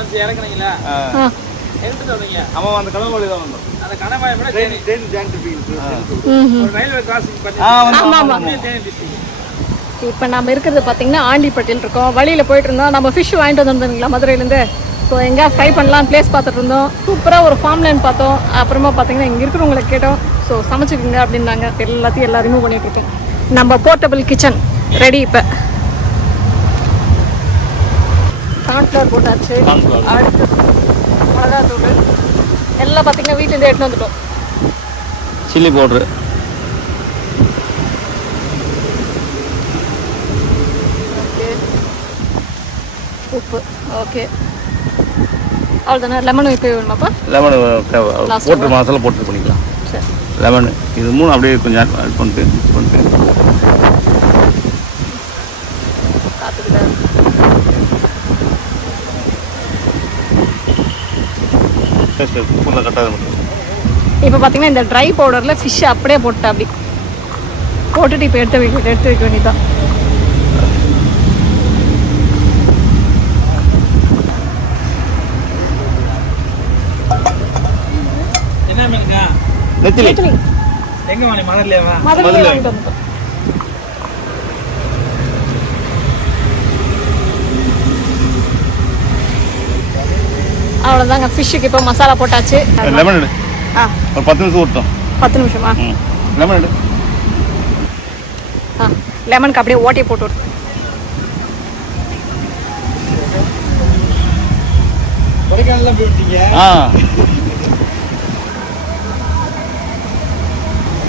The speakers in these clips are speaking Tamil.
வந்து இறங்குனீங்களா? எங்க சொல்றீங்க? ஆமா அந்த கனவு வழி தான் வந்தோம். அந்த கனவாய் கூட ட்ரெயின் ஜாயின் ஒரு ரயில்வே கிராசிங் பண்ணி ஆமா தேனி டிஸ்ட்ரிக்ட். இப்போ நம்ம இருக்கிறது பார்த்தீங்கன்னா ஆண்டிப்பட்டியில் இருக்கோம். வழியில் போயிட்டு இருந்தோம். நம்ம ஃபிஷ் வாங்கிட்டு வந்திருந்தோங்களா மதுரையிலேருந்து. ஸோ எங்கேயா ஃப்ரை பண்ணலாம் பிளேஸ் பார்த்துட்டு இருந்தோம். சூப்பராக ஒரு ஃபார்ம் லைன் பார்த்தோம். அப்புறமா பார்த்தீங்கன்னா இங்கே இருக்கிறவங்களை கேட்டோம். ஸோ சமைச்சிக்கோங்க அப்படின்னாங்க. எல்லாத்தையும் எல்லாம் ரிமூவ் பண்ணிட்டு இருக்கோம். நம்ம போர்ட்டபிள் கிச்சன் ரெடி. இப்போ கார்ன்ஃப்ளவர் போட்டாச்சு. அடுத்து மிளகாத்தூள் எல்லாம் பார்த்தீங்கன்னா வீட்டிலேருந்து எடுத்துன்னு வந்துட்டோம். சில்லி பவுட்ரு, உப்பு, ஓகே அவ்வளோதானே. லெமன் இப்போ வேணுமாப்பா? லெமன் போட்டு மசாலா போட்டு பண்ணிக்கலாம். சரி, லெமனு இது மூணு அப்படியே கொஞ்சம் ஆட் பண்ணிட்டு மிக்ஸ் பண்ணிட்டு பார்த்துக்கிட்டேன். ஃபுல்லாக கட்டாத மட்டும். இப்போ பார்த்தீங்கன்னா இந்த ட்ரை பவுடரில் ஃபிஷ்ஷை அப்படியே போட்டு அப்படி போட்டுட்டு இப்போ எடுத்து வைக்க வேண்டியதான். என்ன மீனுங்க? நெத்திலி. எங்க வாங்கி? மதுரையிலேவா? மதுரையில வாங்கிட்டு வந்துட்டோம். அவ்வளோதாங்க. ஃபிஷ்ஷுக்கு இப்போ மசாலா போட்டாச்சு. லெமன் எடு. ஒரு 10 நிமிஷம் ஊற்றோம். 10 நிமிஷமா? லெமன் எடு. லெமனுக்கு அப்படியே ஓட்டி போட்டு விட்டு கொடைக்கானல்லாம் போயிட்டீங்க?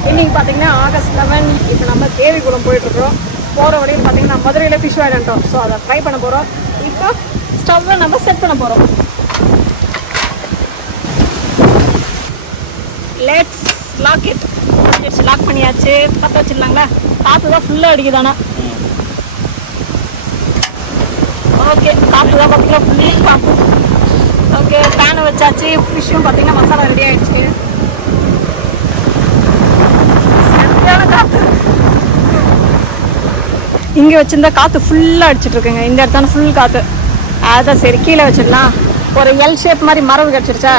இன்னைக்கு பார்த்தீங்கன்னா ஆகஸ்ட் 11. இப்போ நம்ம தேவிக்குளம் போயிட்டுருக்கோம். போகிற வழியில் பார்த்தீங்கன்னா மதுரையில் ஃபிஷ் வாங்கிட்டோம். ஸோ அதை ஃப்ரை பண்ண போகிறோம். இப்போ ஸ்டவ்வை நம்ம செட் பண்ண போகிறோம். Let's lock it. லாக் பண்ணியாச்சு. பற்ற வச்சிடலாங்களா? காற்று தான் ஃபுல்லாக அடிக்குதானா? ஓகே, காற்று தான் பார்த்தீங்கன்னா ஃபுல்லாக காற்று. ஓகே, பேனை வச்சாச்சு. ஃபிஷ்ஷும் பார்த்தீங்கன்னா மசாலா ரெடி ஆகிடுச்சு. சரியான காற்று. இங்கே வச்சுருந்தா காற்று ஃபுல்லாக அடிச்சுட்டு இருக்குங்க. இந்த இடத்தான ஃபுல் காற்று. அதான் சரி, கீழே வச்சிடலாம். ஒரு எல் ஷேப் மாதிரி மரவு கிடச்சிருச்சா?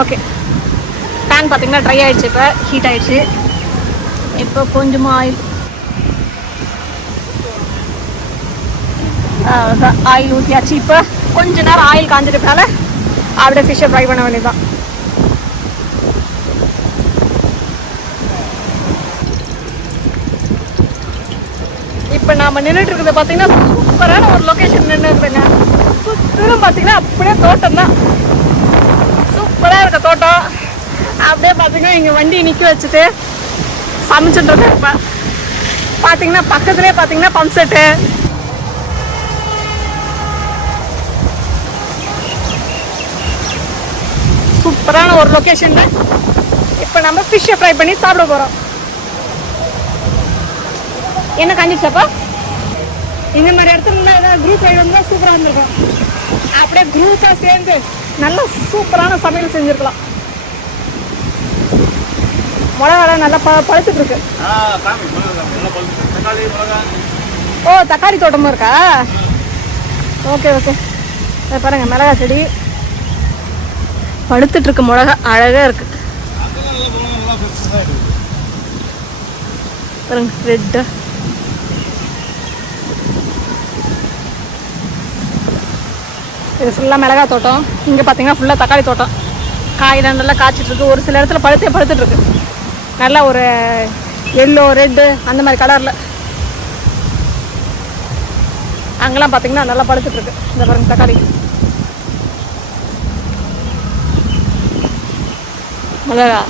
ஓகே. பேன் பார்த்தீங்கன்னா ட்ரை ஆகிடுச்சு. இப்போ ஹீட் ஆகிடுச்சு. இப்போ கொஞ்சமாக ஆயில் ஆயில் ஊற்றியாச்சு. இப்போ கொஞ்ச நேரம் ஆயில் காஞ்சிட்டனால அப்படியே ஃபிஷ்ஷை ஃப்ரை பண்ண வேண்டியதுதான். இப்போ நாம் நின்றுட்டு இருக்கிறது பார்த்தீங்கன்னா சூப்பரான ஒரு லொக்கேஷன் நின்று இருக்குதுங்க. சுத்தரும் பார்த்தீங்கன்னா அப்படியே தோட்டம் தான். சூப்பராக இருக்க தோட்டம். அப்படியே பார்த்தீங்கன்னா இங்கே வண்டி நிற்க வச்சுட்டு சமைச்சுட்டு இருக்கேன். இப்போ பார்த்தீங்கன்னா பக்கத்துலேயே பார்த்தீங்கன்னா பம்ப் செட்டு. சூப்பரான ஒரு லொக்கேஷனில் இப்போ நம்ம ஃபிஷ்ஷை ஃப்ரை பண்ணி சாப்பிட போகிறோம். என்ன காஞ்சிச்சாப்பா? இந்த மாதிரி இடத்துல ஏதாவது குரூப் ரைடு வந்தால் சூப்பராக இருந்திருக்கும். அப்படியே குரூப்பாக சேர்ந்து நல்ல சூப்பரான சமையல் செஞ்சுருக்கலாம். மிளகாலாம் நல்லா பழுத்துட்டு இருக்கு. ஓ, தக்காளி தோட்டமும் இருக்கா? Okay okay. பாருங்க, மிளகா செடி பழுத்துட்டு இருக்கு. மிளகா அழகா இருக்கு பாருங்க, ரெட்டு. இது ஃபுல்லாக மிளகா தோட்டம். இங்கே பார்த்தீங்கன்னா ஃபுல்லாக தக்காளி தோட்டம். காயெல்லாம் நல்லா காய்ச்சிட்டு இருக்கு. ஒரு சில இடத்துல பழுத்துட்டு இருக்கு. நல்லா ஒரு எல்லோ ரெட்டு அந்த மாதிரி கலரில். அங்கெல்லாம் பார்த்தீங்கன்னா நல்லா பழுத்துட்டு இருக்கு. இந்த பாருங்க தக்காளி. மிளகா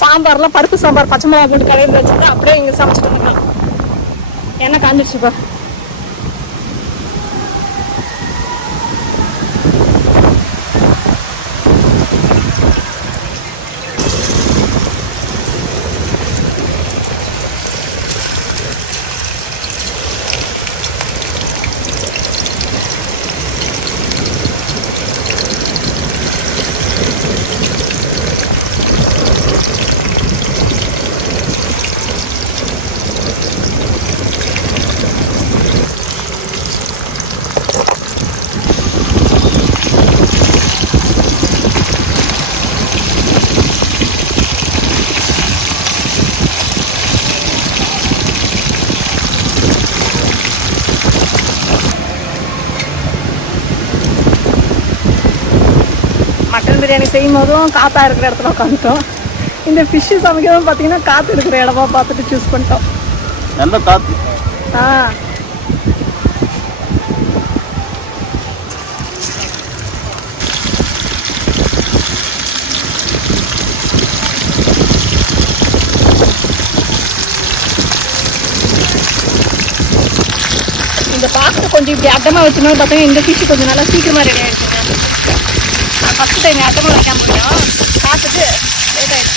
சாம்பார்லாம் பருப்பு சாம்பார் பச்சை மிளகா போட்டு கலந்து வச்சுட்டு அப்படியே இங்கே சமைச்சிட்டு வந்துக்கலாம். என்ன காஞ்சிடுச்சுப்பா? மட்டன் பிரியாணி செய்யும் போதும் காற்றா இருக்கிற இடத்துல உட்காந்துட்டோம். இந்த ஃபிஷ்ஷு சமைக்கிறதும் பார்த்தீங்கன்னா காற்று இருக்கிற இடமா பார்த்துட்டு சூஸ் பண்ணிட்டோம். நல்ல காற்று. இந்த பாக்ஸ் கொஞ்சம் இப்படி அட்டமாக வச்சுனா பார்த்தீங்கன்னா இந்த ஃபிஷ்ஷு கொஞ்சம் நல்லா சீக்கிரமாக ரெடி ஆகிடுச்சுங்க. நான் ஃபஸ்ட்டு டைம் அட்டமாக வைக்க முடியும் பார்த்துட்டு லேட் ஆகிடும்.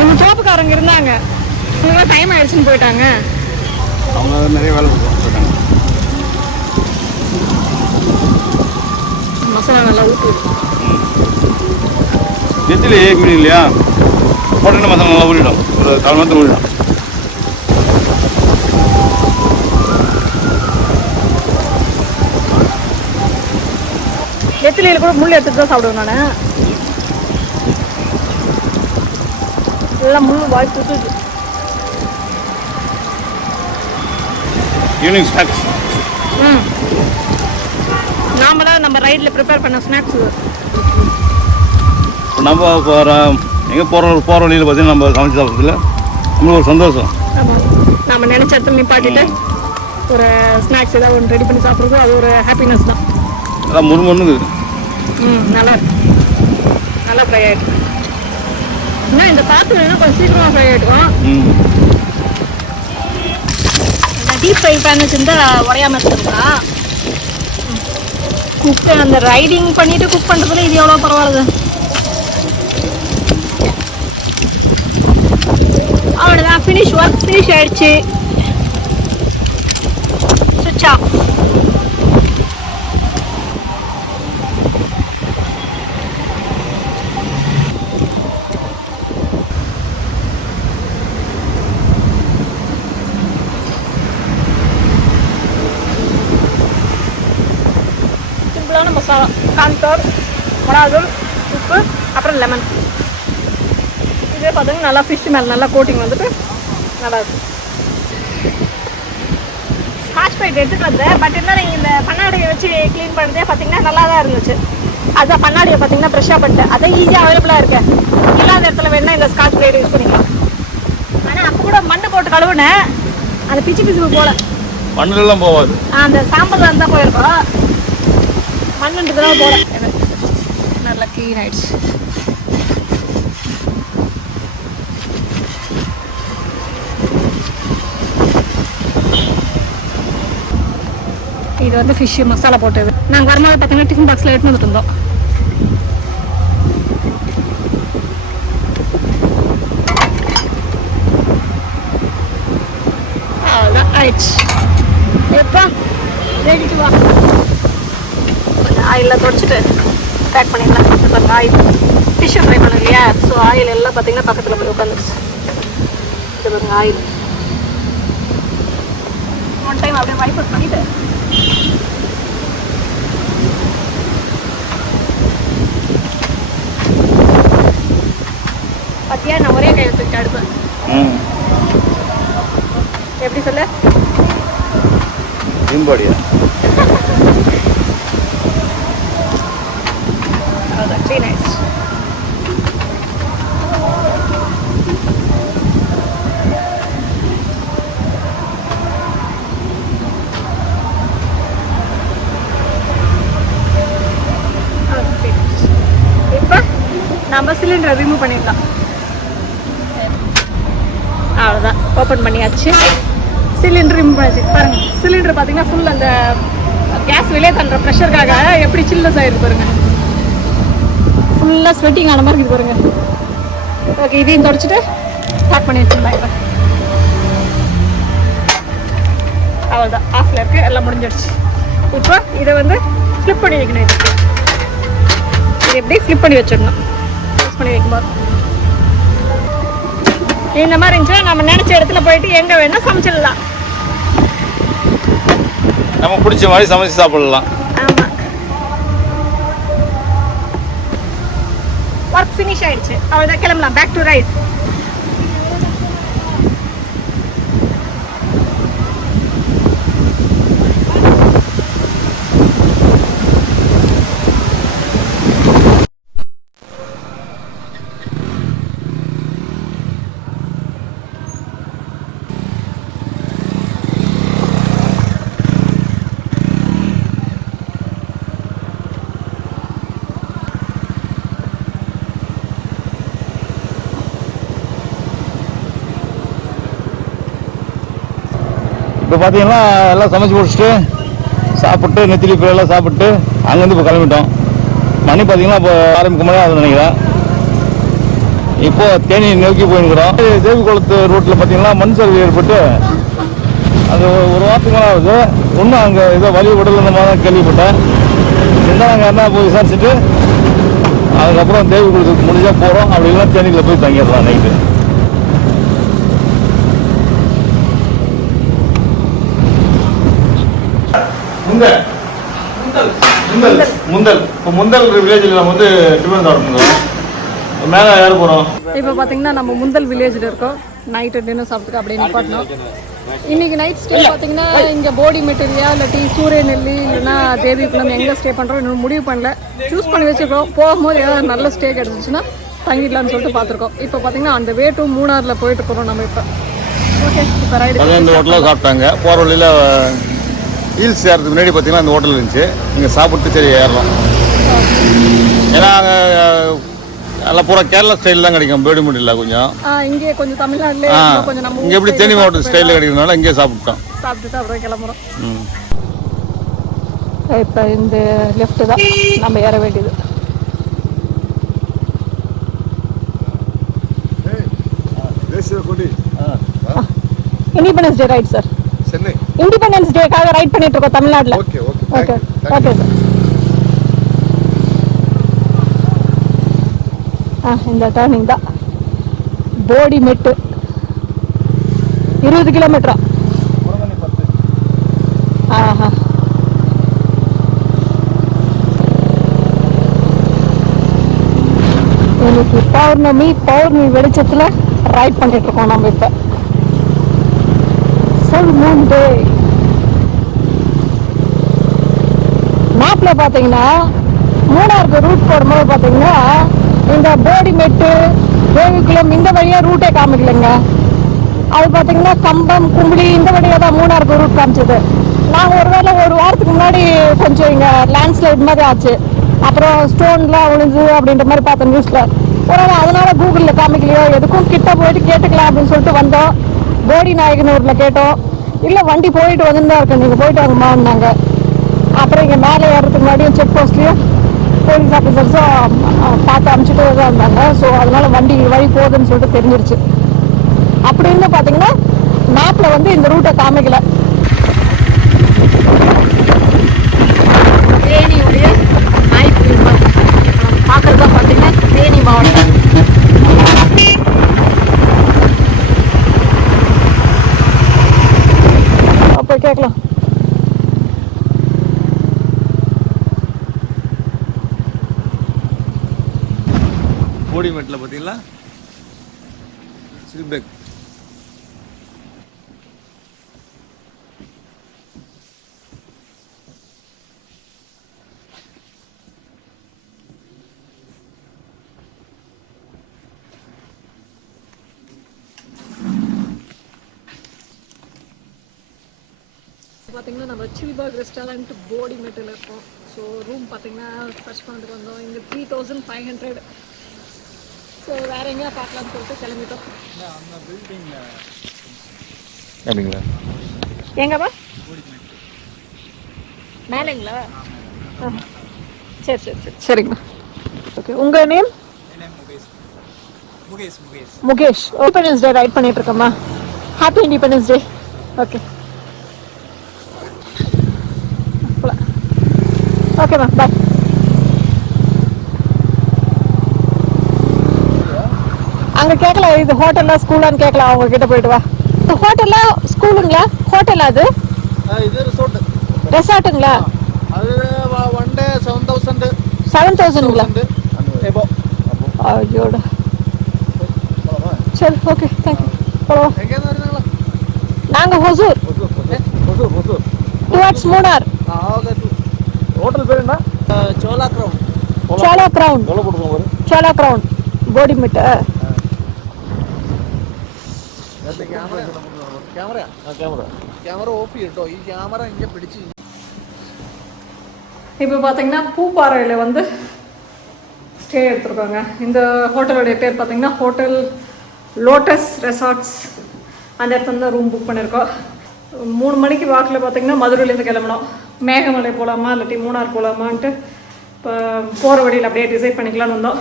எங்கள் ஜாப்புக்காரங்க இருந்தாங்க, இவங்க டைம் ஆயிடுச்சுன்னு போயிட்டாங்க. அவங்க நிறைய வேலை போயிட்டாங்க. மசாலா நல்லா ஊற்றி நெத்திலே மீன் இல்லையா, போட்டு மசாலா நல்லா ஊறிடும். ஒரு 4 மணி ஊறிடும். நெத்திலியில் கூட முள் எடுத்துட்டு தான் சாப்பிடுவேன் நான். எல்லாம் முள் வாய் புத்துது. Evening snacks. நாம தான் நம்ம ரைடில் ப்ரிப்பேர் பண்ண ஸ்நாக்ஸ். இப்போ நம்ம எங்கே போகிற வழியில் பார்த்தீங்கன்னா நம்ம சமைச்சு சாப்பிட்றதுல நம்மளுக்கு ஒரு சந்தோஷம். ஆமாம், நம்ம நினச்ச இடத்துல நிப்பாட்டிட்டு ஒரு ஸ்நாக்ஸ் ஏதாவது ஒன்று ரெடி பண்ணி சாப்பிட்றது அது ஒரு ஹாப்பினஸ் தான். அதான் முருங்கன்னு நல்லா இருக்கு. நல்லா ஃப்ரை ஆகிட்டு. இன்னும் இந்த காற்று வேணும் கொஞ்சம் சீக்கிரமாக ஃப்ரை ஆகிடுவோம். டீப் ஃப்ரை பேன் வச்சுருந்தால் உடையாம இருக்குங்களா? குக் அந்த ரைடிங் பண்ணிவிட்டு குக் பண்ணுறதுல இது எவ்வளோ பரவாயில்ல. அவ்வளோதான், ஒர்க் ஃபினிஷ் ஆகிடுச்சு. சுவிட்ச் ஆஃப். மசாலா, கான்ஃப்ளவர், மிளகாத்தூள், உப்பு, அப்புறம் லெமன். இதே பார்த்தீங்கன்னா நல்லா ஃபிஷ் மேலே நல்லா கோட்டிங் வந்துட்டு நல்லா இருக்கும். ஸ்காட்ச் ப்ரைட் எடுத்துகிட்டு வந்தேன். பட் இருந்தாலும் இந்த பண்ணாடியை வச்சு க்ளீன் பண்ணுறதே பார்த்தீங்கன்னா நல்லா தான் இருந்துச்சு. அதுதான் பண்ணாடியை பார்த்தீங்கன்னா ஃப்ரெஷ்ஷாக பண்ணிட்டேன். அதை ஈஸியாக அவைலபிளாக இருக்கு. இல்லாத இடத்துல வேணால் இந்த ஸ்காட்ச் ப்ரைட் யூஸ் பண்ணிக்கலாம். ஆனால் அப்போ கூட மண்ணு போட்டு கழுவுனேன், அந்த பிச்சு போல மண்ணுலாம் போகாது. அந்த சாம்பல் இருந்தால் போயிருக்கோம். மண்ணுன்றதுனால போல நல்லா க்ளீன் ஆயிடுச்சு. இது வந்து ஃபிஷ் மசாலா போட்டது. நாங்கள் வரும்போது பார்த்தீங்கன்னா டிஃபன் பாக்ஸில் எடுத்து வந்துட்டு இருந்தோம். அவ்வளோதான் ஆயிடுச்சு. எப்போ ரெடிட்டு வா. ஆயிலில் தொடச்சிட்டு பேக் பண்ணிடலாம். பாருங்க, ஆயில் ஃபிஷ்ஷை ஃப்ரை பண்ண இல்லையா, ஸோ ஆயில் எல்லாம் பார்த்தீங்கன்னா பக்கத்தில் போய் உட்காந்துருச்சு. இது பாருங்க ஆயில். ஒன் டைம் அப்படியே வைப் அவுட் பண்ணிவிட்டு பார்த்தியா, நான் ஒரே கை வச்சுக்கிட்டு அடுப்பேன். எப்படி சொல்ல க்ளீன் ஆயிடுச்சு. இப்போ நம்ம சிலிண்டரை ரிமூவ் பண்ணிடலாம். அவ்வளோதான், ஓப்பன் பண்ணியாச்சு. சிலிண்டர் ரிமூவ் பண்ணியாச்சு. பாருங்கள், சிலிண்டர் பார்த்தீங்கன்னா ஃபுல் அந்த கேஸ் வெளியே தள்ளுற ப்ரெஷருக்காக எப்படி சில்னஸ் ஆகிருக்கு பாருங்கள். ஃபுல்லாக ஸ்வெட்டிங் ஆன மாதிரி இருக்குது பாருங்கள். ஓகே, இதையும் தொடச்சிட்டு ஸ்டார்ட் பண்ணி வச்சுருந்தேன். இப்போ அவ்வளோதான், ஆஃபில் இருக்குது, எல்லாம் முடிஞ்சிடுச்சு. இப்போ இதை வந்து ஃப்ளிப் பண்ணி வைக்கணும். இது எப்படி ஃப்ளிப் பண்ணி வச்சிடணும். யூஸ் பண்ணி வைக்கும்போது இந்த மாதிரி இருந்துச்சுன்னா நம்ம நினச்ச இடத்துல போயிட்டு எங்கே வேணால் சமைச்சிடலாம். நம்ம பிடிச்ச மாதிரி சமைச்சு சாப்பிடலாம். ஆமாம், ஃபினிஷ் ஆயிடுச்சு. அவ்வளோதான், கிளம்பலாம். Back to right. இப்போ பார்த்தீங்கன்னா எல்லாம் சமைச்சு முடிச்சுட்டு சாப்பிட்டு நெத்திலி எல்லாம் சாப்பிட்டு அங்கேருந்து இப்போ கிளம்பிட்டோம். மணி பார்த்தீங்கன்னா இப்போ 6:30 மணி ஆகுதுன்னு நினைக்கிறேன். இப்போ தேனி நோக்கி போயிருக்கிறோம். தேவிக்குளத்து ரோட்டில் பார்த்தீங்கன்னா மண் சரிவு ஏற்பட்டு அது ஒரு வாரத்துக்கு மேலே ஆகுது. இன்னும் அங்கே ஏதோ வழி விடல இந்த மாதிரி தான் கேள்விப்பட்டேன். இருந்தாலும் அங்கே என்ன போய் விசாரிச்சுட்டு அதுக்கப்புறம் தேவிக்குளத்துக்கு முடிஞ்சால் போகிறோம். அப்படி இல்லைன்னா தேனியில் போய் தங்கிடலாம் நைட்டு. முந்தல் இப்போ முந்தல் வில்லேஜில் நம்ம வந்து டிஃபன் சாப்பிடுறோம். மேலே யார் போகிறோம்? இப்போ பார்த்தீங்கன்னா நம்ம முந்தல் வில்லேஜில் இருக்கோம். நைட்டு டின்னர் சாப்பிட்டுக்கு அப்படியே நிப்பாட்டணும். இன்னைக்கு நைட் ஸ்டே பார்த்தீங்கன்னா இங்கே போடி மெட்டீரியா இல்லாட்டி சூரியநெல்லி இல்லைன்னா தேவிக்குளம் எங்கே ஸ்டே பண்ணுறோம் இன்னும் முடிவு பண்ணல. சூஸ் பண்ணி வச்சுருக்கோம். போகும்போது ஏதாவது நல்ல ஸ்டே கிடச்சிச்சுன்னா தங்கிடலான்னு சொல்லிட்டு பார்த்துருக்கோம். இப்போ பார்த்தீங்கன்னா அந்த வே டு மூணாரில் போயிட்டு இருக்கிறோம் நம்ம. இப்போ ஓகே, இப்போ ரைடு இந்த ஹோட்டலில் சாப்பிட்டாங்க. போகிற வழியில் ஹீல்ஸ் ஏறதுக்கு முன்னாடி பார்த்தீங்கன்னா அந்த ஹோட்டல் இருந்துச்சு. இங்கே சாப்பிட்டு சரி ஏறலாம். ஏன்னா அங்கே எல்லாம் பூரா கேரளா ஸ்டைல் தான் கிடைக்கும். பேடிமுடியில் கொஞ்சம் இங்கே கொஞ்சம் தமிழ்நாட்டில் கொஞ்சம் நம்ம இங்கே எப்படி தேனி மாவட்டம் ஸ்டைலில் கிடைக்கிறதுனால இங்கே சாப்பிட்டோம். சாப்பிட்டுட்டு அப்புறம் கிளம்புறோம். இப்போ இந்த லெஃப்ட்டு தான் நம்ம ஏற வேண்டியது. Independence day ride sir. Independence டேக்காக ரைட் பண்ணிட்டு இருக்கோம் தமிழ்நாட்டில். Okay okay okay sir. இந்த டர்னிங் தான் போடி மெட்டு 20 கிலோமீட்டரா? ஆஹா, இன்னைக்கு பௌர்ணமி வெளிச்சத்தில் ரைட் பண்ணிட்டு இருக்கோம் நம்ம. இப்போ ஃபுல் மூன் டே. மேப்பில் பார்த்தீங்கன்னா மூணாருக்கு ரூட் போடும்போது பார்த்தீங்கன்னா இந்த போடிமெட்டு தேவிக்குளம் இந்த வழியாக ரூட்டே காமிக்கலைங்க. அது பார்த்தீங்கன்னா கம்பம் கும்பளி இந்த வழியாக தான் மூணாருக்கு ரூட் காமிச்சது. நாங்கள் ஒருவேளை ஒரு வாரத்துக்கு முன்னாடி கொஞ்சம் இங்கே லேண்ட்ஸ்லைட் மாதிரி ஆச்சு, அப்புறம் ஸ்டோன்லாம் விழுந்து அப்படின்ற மாதிரி பார்த்தேன் நியூஸில். ஒருவேளை அதனால கூகுளில் காமிக்கலையோ எதுக்கும் கிட்ட போயிட்டு கேட்டுக்கலாம் அப்படின்னு சொல்லிட்டு வந்தோம். போடி நாயகனூரில் கேட்டோம். இல்லை வண்டி போயிட்டு வந்துதான் இருக்கு, நீங்கள் போயிட்டு வாங்கம்மான்னாங்க. அப்புறம் இங்கே மேலே ஏறதுக்கு முன்னாடியும் செக் போஸ்ட்லேயும் போலீஸ் ஆஃபீஸர்ஸும் பார்த்து அனுப்பிச்சிட்டு தான் இருந்தாங்க. ஸோ அதனால வண்டி வழி போகுதுன்னு சொல்லிட்டு தெரிஞ்சிருச்சு. அப்படின்னு பார்த்தீங்கன்னா மேப்பில் வந்து இந்த ரூட்டை காமிக்கல. தேனியுடைய நைட் வியூ பார்க்குறதா பார்த்தீங்கன்னா தேனி மாவட்டம். அப்போ கேட்கலாம். போடிமெட்டில் பார்த்தீங்களா சில்பேக் பார்த்தீங்கன்னா நம்ம சில்பர்க் ரெஸ்டாரண்ட் போடிமெட்டில் இருக்கோம். ஸோ ரூம் பார்த்தீங்கன்னா சர்ச் பண்ணிட்டு வந்தோம். இங்கே 3500. ஸோ வேற எங்கேயா பார்க்கலாம்னு சொல்லிட்டு கிளம்பிட்டோம். அப்படிங்களா? எங்கப்பா? மேலேங்களா? சரி சரி சரி சரிங்கண்ணா. ஓகே, உங்கள் name? Mukesh. Independence day ride பண்ணிட்டு இருக்கோம்மா. Happy independence day. ஓகே ஓகேம்மா, பாய். அங்கே கேட்கல, இது ஹோட்டலா ஸ்கூலான்னு கேட்கலாம். அவங்க கிட்ட போயிட்டு வா. ஹோட்டலா ஸ்கூலுங்களா? ஹோட்டலா அது? இது ரிசார்ட். ரெசார்ட்டுங்களா? அது ஒன் டே 7000. 7000ங்களா? ஐயோட சரி ஓகே தேங்க்யூ போகலாம். நாங்கள் ஹொசூர் டுவர்ட்ஸ் மூணார். ஹோட்டல் பேர் என்ன? சோலா கிரவுண்ட். சோலா கிரவுண்ட். எவ்வளோ போட்டுருக்கோம் பாரு. சோலா கிரவுண்ட் ബോഡിമിട്ട് ക്യാമറ ഓഫ് ചെയ്യട്ടോ. ഈ ക്യാമറ ഇങ്ങനെ പിടിച്ച് இப்போ பார்த்தீங்கன்னா பூப்பாறையில் வந்து ஸ்டே எடுத்துருக்காங்க. இந்த ஹோட்டலுடைய பேர் பார்த்தீங்கன்னா ஹோட்டல் லோட்டஸ் ரெசார்ட்ஸ். அந்த இடத்துல தான் ரூம் புக் பண்ணியிருக்கோம். 3 மணிக்கு வாக்கில் பார்த்தீங்கன்னா மதுரையிலேருந்து கிளம்பணும். மேகமலை போகலாமா இல்லாட்டி மூணார் போகலாமான்ட்டு இப்போ போகிற வழியில் அப்படியே டிசைட் பண்ணிக்கலான்னு வந்தோம்.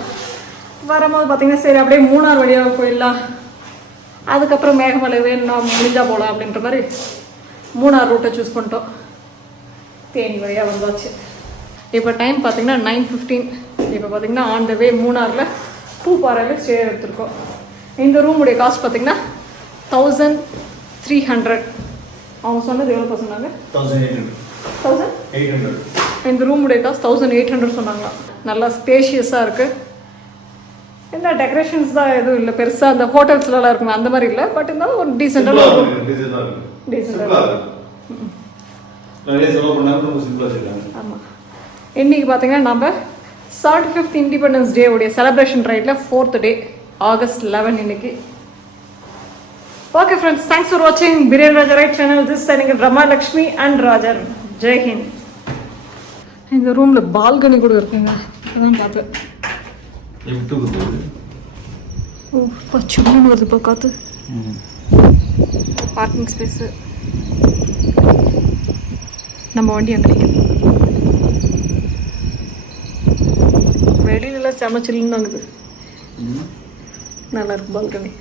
வரும்போது பார்த்தீங்கன்னா சரி அப்படியே மூணார் வழியாக போயிடலாம், அதுக்கப்புறம் மேகமலை வேணும்னா முடிஞ்சால் போகலாம் அப்படின்ற மாதிரி மூணார் ரூட்டை சூஸ் பண்ணிட்டோம். தேனி வழியாக வந்தாச்சு. இப்போ டைம் பார்த்தீங்கன்னா 9:15. இப்போ பார்த்தீங்கன்னா ஆன் த வே மூணாரில் பூப்பாறையில் ஸ்டே எடுத்துருக்கோம். இந்த ரூமுடைய காஸ்ட் பார்த்தீங்கன்னா 1300. அவங்க சொன்னது எவ்வளோ சொன்னாங்க? 1800. இந்த ரூமுடைய காஸ்ட் 1800 சொன்னாங்க. நல்லா ஸ்பேஷியஸாக இருக்குது. என்ன டெக்கரேஷன்ஸ் தான் எதுவும் இல்லை பெருசாக அந்த ஹோட்டல்ஸ்லாம் இருக்குமே அந்த மாதிரி இல்லை. பட் இருந்தாலும் ஒரு டீசெண்டாக ஆமாம். இன்றைக்கி பார்த்தீங்கன்னா நம்ம 75th இண்டிபெண்டன்ஸ் டே உடைய செலிப்ரேஷன் ரைட்டில் 4th டே August 11 இன்னைக்கு. ஓகே ஃப்ரெண்ட்ஸ், தேங்க்ஸ் ஃபார் வாட்சிங் பிரியாணி ராஜா ரைட் சேனல். திஸ் எனக்கு ரமாலக்ஷ்மி அண்ட் ராஜன். ஜெய் ஹிந்த். இந்த ரூமில் பால்கனி கூட இருக்குங்க, அதான் பார்த்தேன். ஓ பச்சுன்னு வருதுப்பா காற்று. Parking space. நம்ம வண்டி அங்கே நிற்கும். வெளியிலலாம் செம சில்லுன்னு ஆகுது. நல்லா இருக்கு பால்கனி.